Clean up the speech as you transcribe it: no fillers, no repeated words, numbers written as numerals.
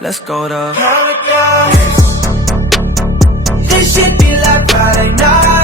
Let's go to paradise. This should be like Friday night.